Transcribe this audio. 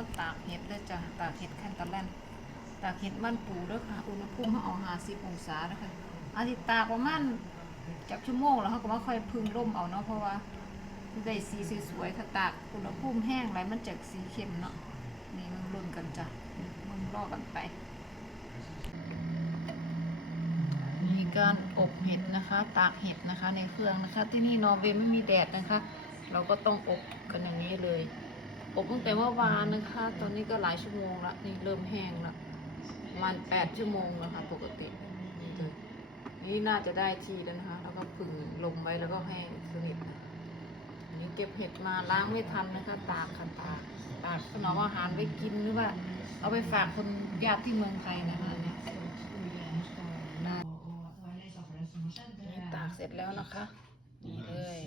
าตากเห็ดเด้อจ้ะตากเห็ดแคนตาแลนตากเห็ดมันปูเด้อค่ะ อุณหภูมิเขาเอาหาสิบองศาเด้อค่ะอาทิตย์ตากประมาณจักชั่วโมงแล้วเขาก็มาค่อยพึ่งร่มเอาเนาะเพราะว่าได้สีสวยๆถ้าตากอุณหภูมิแห้งไรมันจะสีเข้มเนาะนี่มันรุ่นกันจ้ะมันรอกันไปมีการอบเห็ดนะคะ ตากเห็ดนะคะ ในเครื่องนะคะ ที่นี่นอร์เวย์ไม่มีแดดนะคะ เราก็ต้องอบกันอย่างนี้เลย อบตั้งแต่เมื่อวานนะคะ ตอนนี้ก็หลายชั่วโมงละนี่เริ่มแห้งละประมาณแปดชั่วโมงแล้วค่ะปกตินี่เลยนี่น่าจะได้ทีแล้วนะคะ แล้วก็ผึ่งลมไว้แล้วก็ให้งสนิทอันนี้เก็บเห็ดมาล้างไม่ทันนะคะ ตากค่ะตากตากถนอมอาหารไว้กินหรือว่า เอาไปฝากคนญาติที่เมืองไทยนะคะเนี่ยนี่ตากเสร็จแล้วนะคะ นี่เลย